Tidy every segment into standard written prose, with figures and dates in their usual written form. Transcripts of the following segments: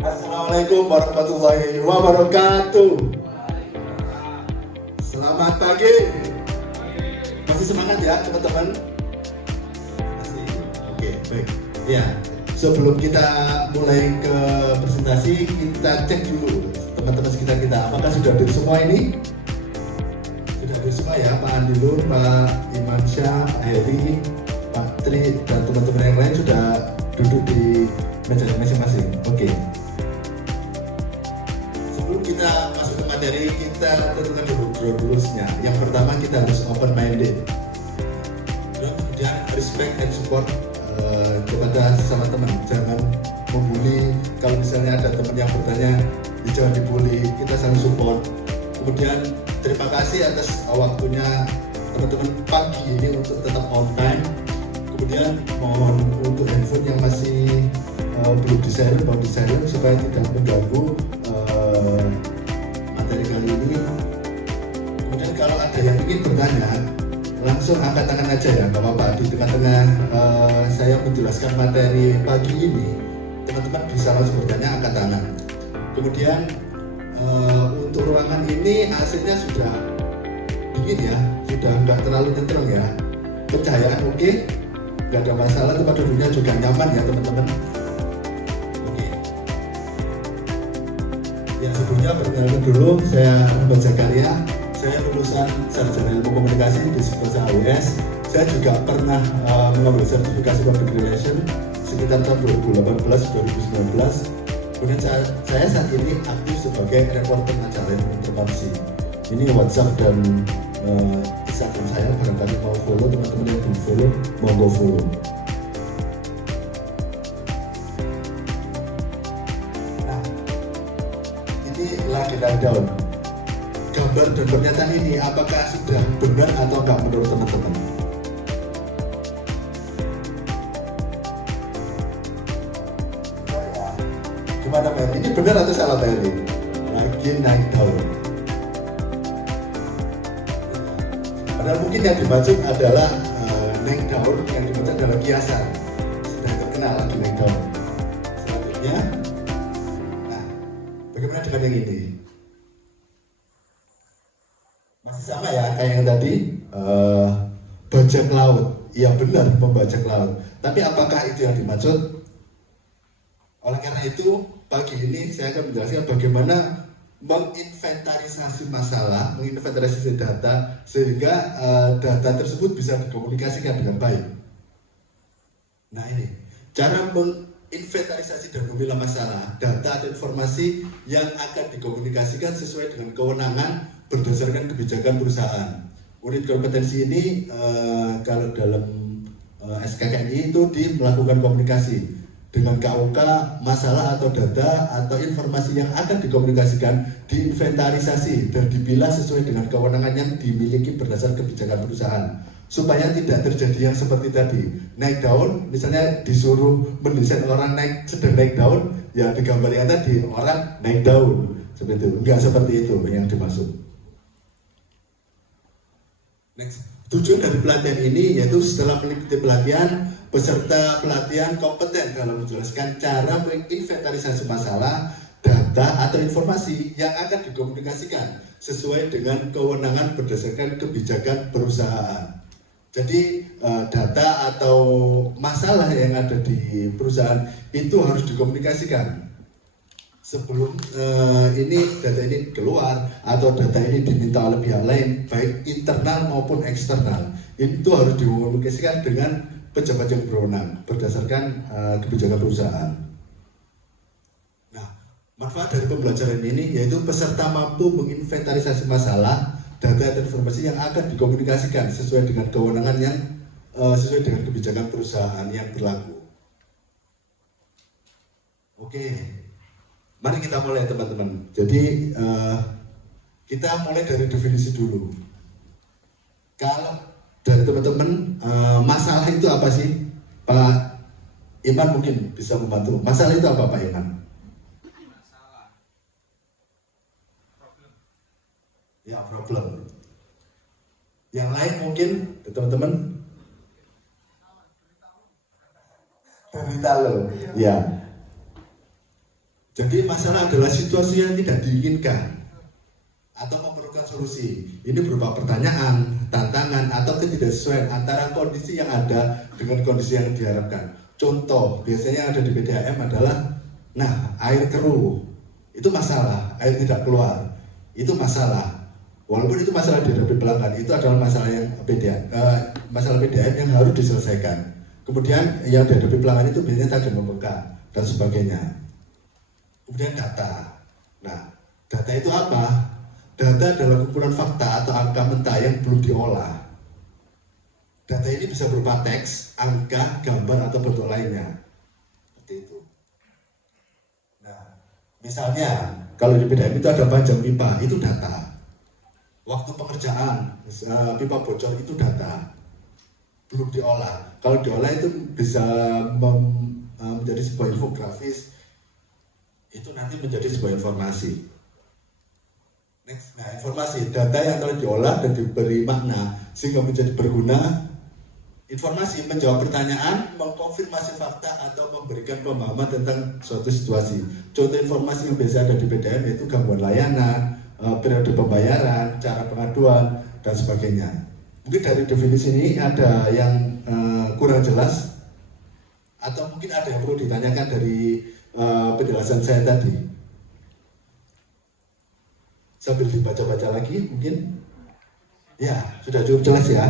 Assalamualaikum warahmatullahi wabarakatuh. Selamat pagi. Masih semangat ya teman-teman? Masih. Oke, baik. Ya, sebelum kita mulai ke presentasi, kita cek dulu teman-teman sekitar kita. Apakah sudah hadir semua ini? Sudah hadir semua ya, Pak Andilur, Pak Imansyah, Pak Heri, Pak Tri, dan teman-teman yang lain sudah duduk di meja masing-masing. Oke. Sebelum kita masuk ke materi, kita tentukan dulu rules-nya. Yang pertama, kita harus open minded. Kemudian respect and support kepada sesama teman. Jangan membuli. Kalau misalnya ada teman yang bertanya, jangan dibully. Kita saling support. Kemudian terima kasih atas waktunya teman-teman pagi ini untuk tetap on time. Kemudian mohon untuk handphone yang masih belum di-silent, mau di-silent supaya tidak mengganggu materi kali ini. Kemudian kalau ada yang ingin bertanya, langsung angkat tangan aja ya, nggak apa-apa. Di tengah-tengah saya menjelaskan materi pagi ini, teman-teman bisa langsung bertanya, angkat tangan. Kemudian untuk ruangan ini AC-nya sudah dingin ya, sudah nggak terlalu nyetrong ya. Pencahayaan oke, nggak ada masalah. Tempat duduknya juga nyaman ya teman-teman. Yang sebelumnya perkenalkan dulu, saya Ahmad Zakaria. Saya lulusan sarjana ilmu komunikasi di Sekolah AWS. Saya juga pernah mengambil sertifikasi public relation sekitar tahun 2018-2019. Kemudian saya saat ini aktif sebagai reporter acara intervensi. Ini WhatsApp dan Instagram saya, barangkali mau follow, teman-teman yang belum follow, monggo follow. Lagi down. Gambar dan pernyataan ini apakah sudah benar atau enggak menurut teman-teman? Gimana Pak? Ini benar atau salah Pak? Lagi naik daun. Padahal mungkin yang dimaksud adalah naik daun, yang dimaksud adalah kiasan. Sudah terkenal lagi naik daun. Selanjutnya, bagaimana dengan yang ini? Masih sama ya kayak yang tadi, bajak laut. Ya benar, membajak laut. Tapi apakah itu yang dimaksud? Oleh karena itu, pagi ini saya akan menjelaskan bagaimana menginventarisasi masalah, menginventarisasi data, sehingga data tersebut bisa dikomunikasikan dengan baik. Nah ini, cara inventarisasi dan memilah masalah, data atau informasi yang akan dikomunikasikan sesuai dengan kewenangan berdasarkan kebijakan perusahaan. Unit kompetensi ini kalau dalam SKKNI itu melakukan komunikasi dengan KOK, masalah atau data atau informasi yang akan dikomunikasikan, diinventarisasi dan dipilah sesuai dengan kewenangan yang dimiliki berdasarkan kebijakan perusahaan. Supaya tidak terjadi yang seperti tadi, naik daun, misalnya disuruh mendesain orang sedang naik daun, ya digambarkan tadi orang naik daun, seperti itu. Enggak seperti itu yang dimaksud. Next. Tujuan dari pelatihan ini yaitu setelah mengikuti pelatihan, peserta pelatihan kompeten dalam menjelaskan cara menginventarisasi masalah, data atau informasi yang akan dikomunikasikan sesuai dengan kewenangan berdasarkan kebijakan perusahaan. Jadi data atau masalah yang ada di perusahaan itu harus dikomunikasikan sebelum data ini keluar atau data ini diminta oleh pihak lain, baik internal maupun eksternal. Itu harus dikomunikasikan dengan pejabat yang berwenang berdasarkan kebijakan perusahaan. Nah, manfaat dari pembelajaran ini yaitu peserta mampu menginventarisasi masalah, data dan informasi yang akan dikomunikasikan sesuai dengan kewenangan yang sesuai dengan kebijakan perusahaan yang berlaku. Oke, mari kita mulai teman-teman. Jadi kita mulai dari definisi dulu. Kalau dari teman-teman, masalah itu apa sih? Pak Iman mungkin bisa membantu. Masalah itu apa Pak Iman? Ya, problem. Yang lain mungkin teman-teman derita lo. Ya. Jadi masalah adalah situasi yang tidak diinginkan atau memerlukan solusi. Ini berupa pertanyaan, tantangan, atau ketidaksesuaian antara kondisi yang ada dengan kondisi yang diharapkan. Contoh, biasanya yang ada di PDAM adalah, nah, air keruh, itu masalah, air tidak keluar, itu masalah. Walaupun itu masalah dihadapi pelanggan, itu adalah masalah yang masalah PDAM yang harus diselesaikan. Kemudian yang dihadapi pelanggan itu biasanya tajam membengkak dan sebagainya. Kemudian data. Nah, data itu apa? Data adalah kumpulan fakta atau angka mentah yang belum diolah. Data ini bisa berupa teks, angka, gambar, atau bentuk lainnya. Seperti itu. Nah, misalnya kalau di PDAM itu ada panjang pipa, itu data. Waktu pengerjaan pipa bocor itu data. Belum diolah. Kalau diolah itu bisa menjadi sebuah infografis. Itu nanti menjadi sebuah informasi. Nah, informasi, data yang telah diolah dan diberi makna sehingga menjadi berguna. Informasi menjawab pertanyaan, mengkonfirmasi fakta, atau memberikan pemahaman tentang suatu situasi. Contoh informasi yang biasa ada di PDAM yaitu gangguan layanan, periode pembayaran, cara pengaduan, dan sebagainya. Mungkin dari definisi ini ada yang kurang jelas, atau mungkin ada yang perlu ditanyakan dari penjelasan saya tadi. Sambil dibaca-baca lagi mungkin. Ya, sudah cukup jelas ya.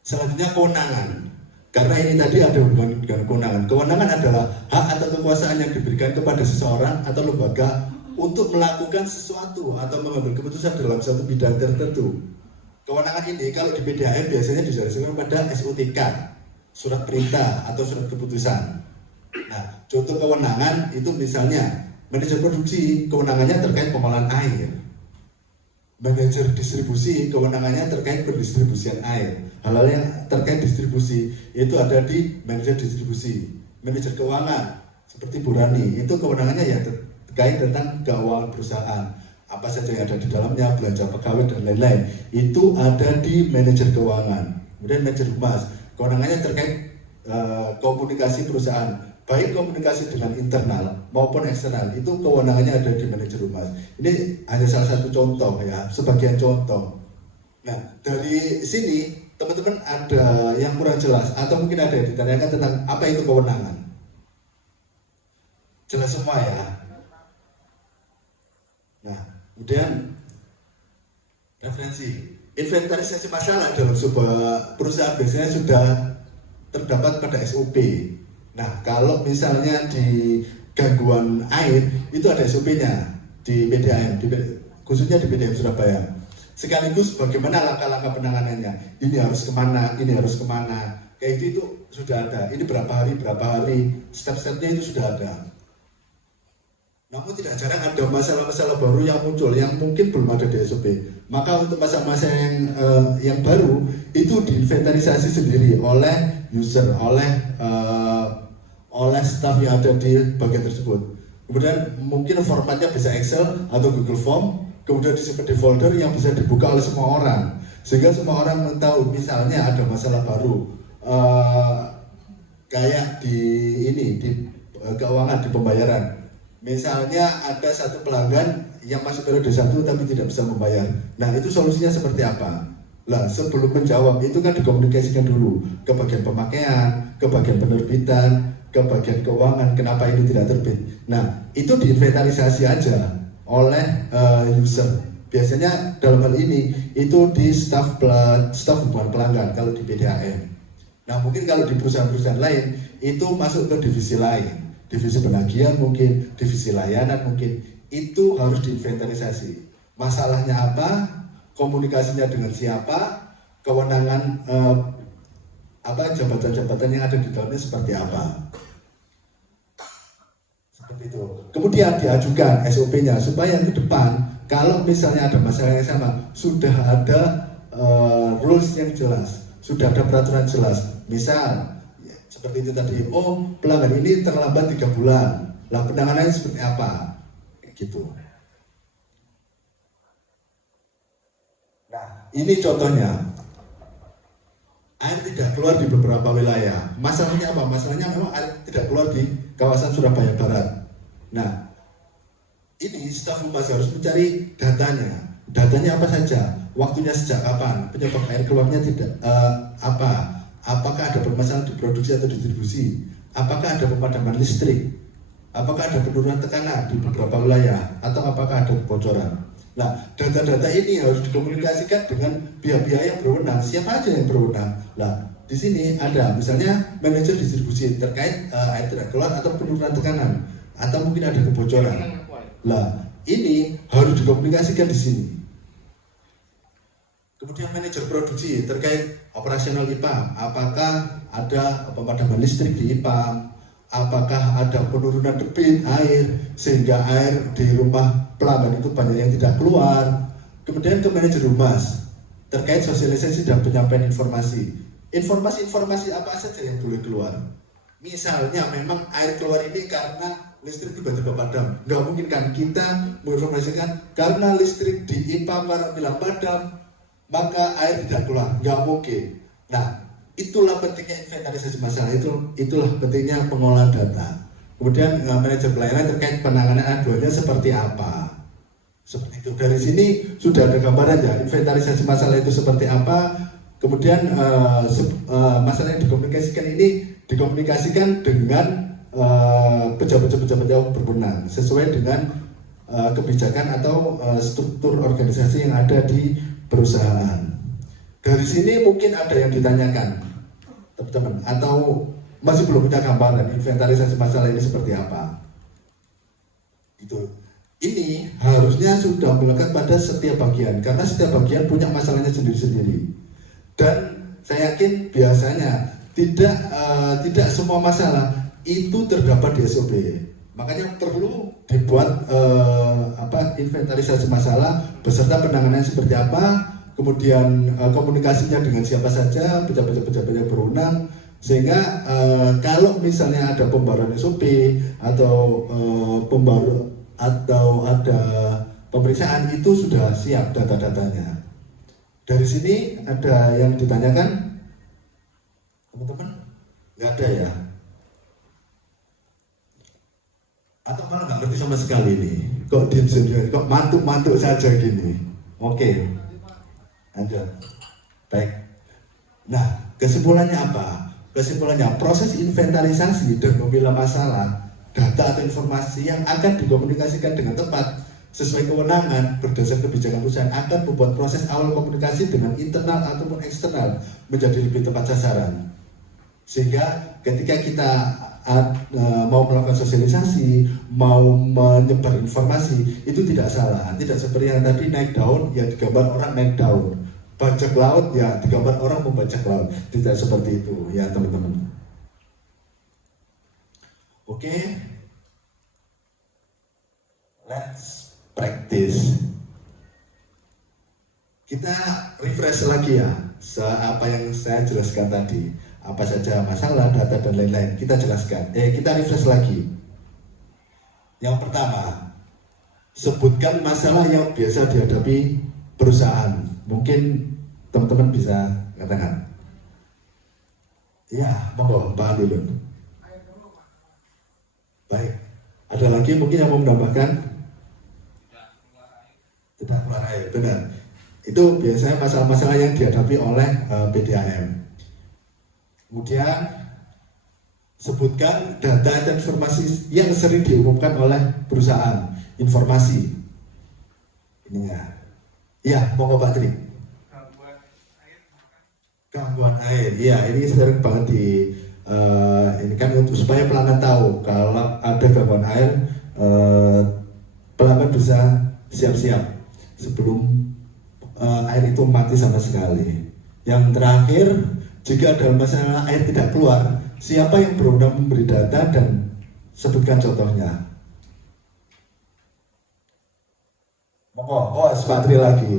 Selanjutnya kewenangan. Karena ini tadi ada hubungan dengan kewenangan. Kewenangan adalah hak atau kekuasaan yang diberikan kepada seseorang atau lembaga untuk melakukan sesuatu atau mengambil keputusan dalam satu bidang tertentu. Kewenangan ini kalau di PDAM biasanya dijelaskan pada SUTK, surat perintah atau surat keputusan. Nah, contoh kewenangan itu misalnya manajer produksi, kewenangannya terkait pengolahan air. Manajer distribusi, kewenangannya terkait pendistribusian air. Hal-hal yang terkait distribusi itu ada di manajer distribusi. Manajer keuangan seperti Bu Rani, itu kewenangannya yang terkait tentang keuangan perusahaan. Apa saja yang ada di dalamnya, belanja pegawai dan lain-lain. Itu ada di manajer keuangan. Kemudian manajer humas, kewenangannya terkait komunikasi perusahaan. Baik komunikasi dengan internal maupun eksternal, itu kewenangannya ada di manajer humas. Ini hanya salah satu contoh ya, sebagian contoh. Nah, dari sini teman-teman ada yang kurang jelas atau mungkin ada yang ditanyakan tentang apa itu kewenangan. Jelas semua ya. Nah, kemudian referensi. Inventarisasi masalah dalam sebuah perusahaan biasanya sudah terdapat pada SOP. Nah, kalau misalnya di gangguan air itu ada SOP-nya di PDAM, khususnya di PDAM Surabaya. Sekaligus bagaimana langkah-langkah penanganannya. Ini harus kemana, ini harus kemana. Kayak itu sudah ada. Ini berapa hari, step-stepnya itu sudah ada. Namun tidak jarang ada masalah-masalah baru yang muncul yang mungkin belum ada di SOP. Maka untuk masalah-masalah yang baru itu diinventarisasi sendiri oleh user, oleh staff yang ada di bagian tersebut. Kemudian mungkin formatnya bisa Excel atau Google Form, kemudian disimpan di folder yang bisa dibuka oleh semua orang, sehingga semua orang tahu misalnya ada masalah baru, kayak di keuangan, di pembayaran. Misalnya ada satu pelanggan yang masuk periode 1 tapi tidak bisa membayar. Nah, itu solusinya seperti apa? Lah, sebelum menjawab itu kan dikomunikasikan dulu ke bagian pemakaian, ke bagian penerbitan, ke bagian keuangan, kenapa ini tidak terbit. Nah, itu diinventarisasi aja oleh user. Biasanya dalam hal ini itu di staf hubungan pelanggan kalau di PDAM. Nah, mungkin kalau di perusahaan-perusahaan lain itu masuk ke divisi lain. Divisi penagihan mungkin, divisi layanan mungkin, itu harus diinventarisasi. Masalahnya apa, komunikasinya dengan siapa, kewenangan jabatan-jabatan yang ada di dalamnya seperti apa. Seperti itu. Kemudian diajukan SOP-nya supaya ke depan kalau misalnya ada masalah yang sama sudah ada rules yang jelas, sudah ada peraturan jelas. Misal seperti itu tadi, pelanggan ini terlambat 3 bulan, lah penanganannya seperti apa, gitu. Nah, ini contohnya, air tidak keluar di beberapa wilayah. Masalahnya apa? Masalahnya memang air tidak keluar di kawasan Surabaya Barat. Nah, ini staf humas harus mencari datanya. Datanya apa saja? Waktunya sejak kapan? Penyebab air keluarnya tidak apa? Apakah ada permasalahan di produksi atau distribusi? Apakah ada pemadaman listrik? Apakah ada penurunan tekanan di beberapa wilayah? Atau apakah ada kebocoran? Nah, data-data ini harus dikomunikasikan dengan pihak-pihak yang berwenang. Siapa aja yang berwenang? Nah, di sini ada misalnya manajer distribusi terkait air tidak keluar atau penurunan tekanan, atau mungkin ada kebocoran. Nah, ini harus dikomunikasikan di sini. Kemudian manajer produksi terkait operasional IPAM, apakah ada pemadaman listrik di IPAM, apakah ada penurunan debit air sehingga air di rumah pelanggan itu banyak yang tidak keluar. Kemudian ke manajer humas terkait sosialisasi dan penyampaian informasi. Informasi-informasi apa saja yang boleh keluar. Misalnya memang air keluar ini karena listrik tiba-tiba padam. Nggak mungkin kan kita menginformasikan karena listrik di IPAM karena bilang padam maka air tidak keluar, nggak mungkin. Nah, itulah pentingnya inventarisasi masalah, itulah pentingnya pengolahan data. Kemudian manajer pelayanan terkait penanganan aduannya seperti apa. Seperti itu. Dari sini sudah ada gambaran ya, inventarisasi masalah itu seperti apa. Kemudian masalah yang dikomunikasikan ini dikomunikasikan dengan pejabat-pejabat yang berwenang sesuai dengan kebijakan atau struktur organisasi yang ada di perusahaan. Dari sini mungkin ada yang ditanyakan, teman-teman, atau masih belum punya gambaran inventarisasi masalah ini seperti apa. Itu. Ini harusnya sudah melekat pada setiap bagian, karena setiap bagian punya masalahnya sendiri-sendiri. Dan saya yakin biasanya tidak semua masalah itu terdapat di SOP. Makanya perlu dibuat inventarisasi masalah beserta penanganannya seperti apa, kemudian komunikasinya dengan siapa saja, pejabat-pejabat yang berwenang, sehingga kalau misalnya ada pembaruan SOP atau ada pemeriksaan itu sudah siap data-datanya. Dari sini ada yang ditanyakan, teman-teman? Nggak ada ya? Atau malah nggak ngerti sama sekali nih, kok diem sendiri, kok mantuk-mantuk saja gini. Oke, lanjut. Baik. Nah, kesimpulannya apa? Kesimpulannya proses inventarisasi dan memilah masalah, data atau informasi yang akan dikomunikasikan dengan tepat sesuai kewenangan berdasar kebijakan perusahaan akan membuat proses awal komunikasi dengan internal ataupun eksternal menjadi lebih tepat sasaran. Sehingga ketika kita mau melakukan sosialisasi, mau menyebar informasi, itu tidak salah. Tidak seperti yang tadi naik daun, ya digambar orang naik daun. Bajak laut, ya digambar orang membajak laut. Tidak seperti itu, ya teman-teman. Oke. Let's practice. Kita refresh lagi ya, apa yang saya jelaskan tadi. Apa saja masalah, data dan lain-lain, kita jelaskan. Kita refresh lagi. Yang pertama, sebutkan masalah yang biasa dihadapi perusahaan. Mungkin teman-teman bisa katakan. Ya, monggo Pak Andilun. Baik. Ada lagi mungkin yang mau menambahkan? Tidak keluar air, benar. Itu biasanya masalah-masalah yang dihadapi oleh PDAM. Kemudian sebutkan data dan informasi yang sering diumumkan oleh perusahaan. Informasi. Ini ya. Ya, monggo Pak Tri. Gangguan air. Iya, ini sering banget ini kan untuk supaya pelanggan tahu kalau ada gangguan air, pelanggan bisa siap-siap sebelum air itu mati sama sekali. Yang terakhir, jika ada masalah air tidak keluar, siapa yang berwenang memberi data dan sebutkan contohnya. Monggo, Pak Tri lagi.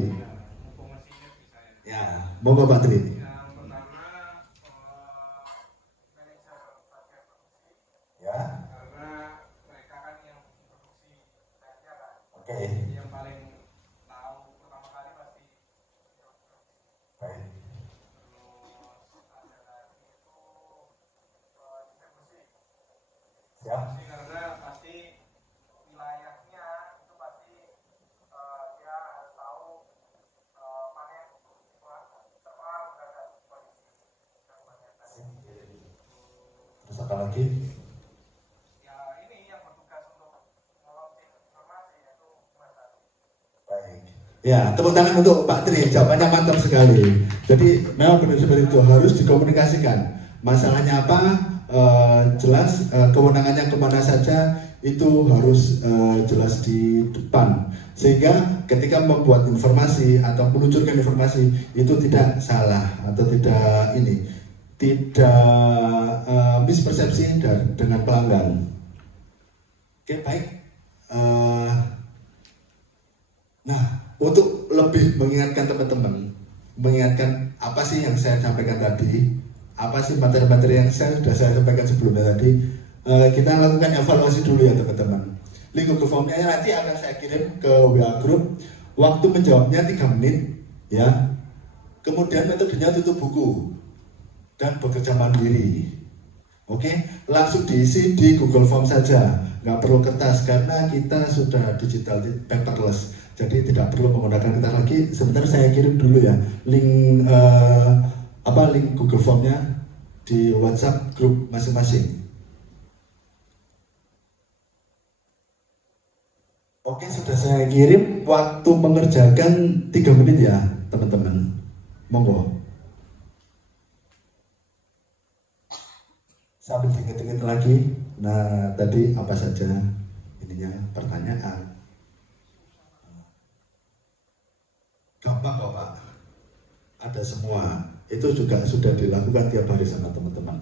Ya, monggo Pak Tri. Ya. Karena mereka kan yang produksi Oke. yang paling tahu pertama kali pasti. Baik. Siap. Karena pasti lagi? Ya ini yang bertugas untuk ngelompin informasi yaitu Mas Adi. Baik. Ya, tepuk tangan untuk Pak Tri, jawabannya mantap sekali. Jadi memang benar seperti itu, harus dikomunikasikan. Masalahnya apa? Jelas kewenangannya kemana saja itu harus jelas di depan. Sehingga ketika membuat informasi atau meluncurkan informasi itu tidak salah atau tidak mispersepsi dengan pelanggan. Oke, baik. Nah, untuk lebih mengingatkan teman-teman, mengingatkan apa sih yang saya sampaikan tadi, apa sih materi-materi yang sudah saya sampaikan sebelumnya tadi, kita lakukan evaluasi dulu ya teman-teman. Link Google Form-nya nanti akan saya kirim ke WA Group, waktu menjawabnya 3 menit, ya. Kemudian metodenya tutup buku dan bekerja mandiri. Oke, langsung diisi di Google Form saja, nggak perlu kertas karena kita sudah digital paperless. Jadi tidak perlu menggunakan kertas lagi. Sebentar saya kirim dulu ya link link Google Form-nya di WhatsApp grup masing-masing. Oke, sudah saya kirim. Waktu mengerjakan 3 menit ya teman-teman. Monggo. Sambil diinget-inget lagi. Nah, tadi apa saja ininya pertanyaan. Gampang kok Pak, ada semua. Itu juga sudah dilakukan tiap hari sama teman-teman.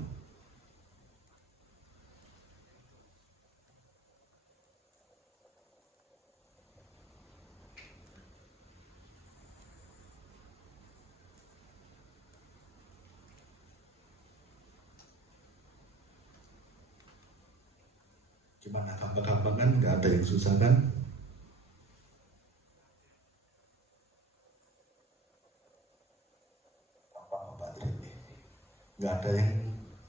Gimana gampang-gampang kan, nggak ada yang susah kan? Nggak ada yang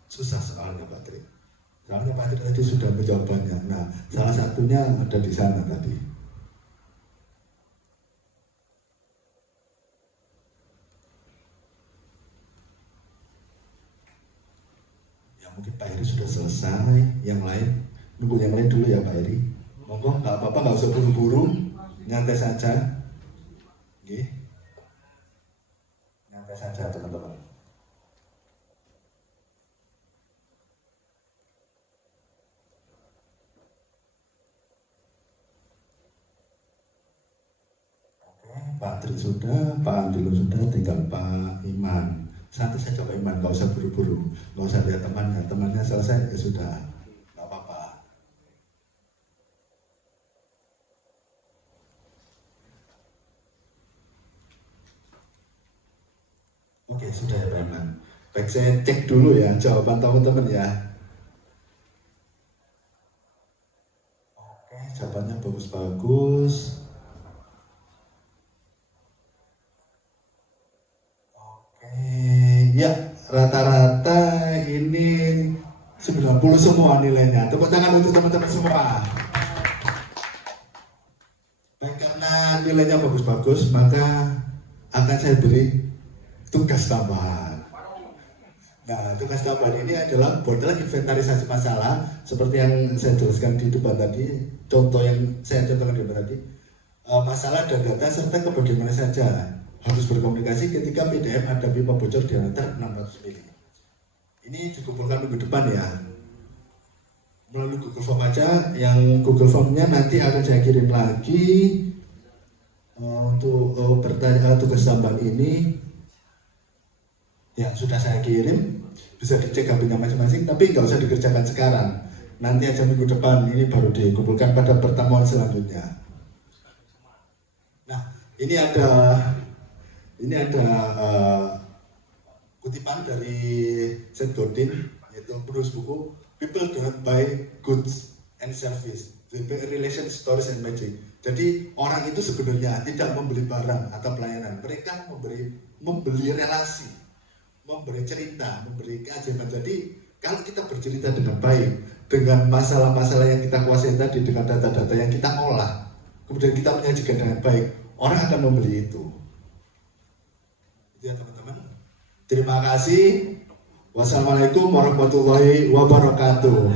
susah soalnya Pak Tri. Soalnya Pak Tri tadi sudah menjawab banyak. Nah, salah satunya ada di sana tadi. Ya mungkin Pak Heri sudah selesai. Yang lain, nunggu yang lain dulu ya Pak Heri. Monggo, nggak apa-apa, nggak usah buru-buru, nyantai saja. Oke. Nyantai saja teman-teman. Pak Tri sudah, Pak Andilo sudah, tinggal Pak Iman. Santai saja Pak Iman, nggak usah buru-buru, nggak usah lihat temannya selesai ya sudah, nggak apa-apa. Oke, sudah ya Pak Iman. Baik, saya cek dulu ya jawaban teman-teman ya. Oke, jawabannya bagus-bagus. Ya, rata-rata ini 90 semua nilainya. Tepuk tangan untuk teman-teman semua. Baik, karena nilainya bagus-bagus, maka akan saya beri tugas tambahan. Nah, tugas tambahan ini adalah buatlah inventarisasi masalah seperti yang saya jelaskan di depan tadi. Contoh yang saya contohkan di depan tadi, masalah dan data serta bagaimana saja harus berkomunikasi ketika PDF ada pipa bocor diameter 600 mili. Ini dikumpulkan minggu depan ya. Melalui Google Form aja, yang Google Form-nya nanti akan saya kirim lagi untuk tugas tambahan ini. Ya, sudah saya kirim, bisa dicek HP-nya masing-masing, tapi nggak usah dikerjakan sekarang. Nanti aja minggu depan, ini baru dikumpulkan pada pertemuan selanjutnya. Nah, ini ada kutipan dari Seth Godin, yaitu penulis buku People Do Not Buy Goods and Service, The Relation Stories and Magic. Jadi orang itu sebenarnya tidak membeli barang atau pelayanan, mereka membeli relasi, memberi cerita, memberi keajaiban. Jadi kalau kita bercerita dengan baik, dengan masalah-masalah yang kita kuasai tadi, dengan data-data yang kita olah, kemudian kita menyajikan dengan baik, orang akan membeli itu. Ya teman-teman, terima kasih. Wassalamualaikum warahmatullahi wabarakatuh.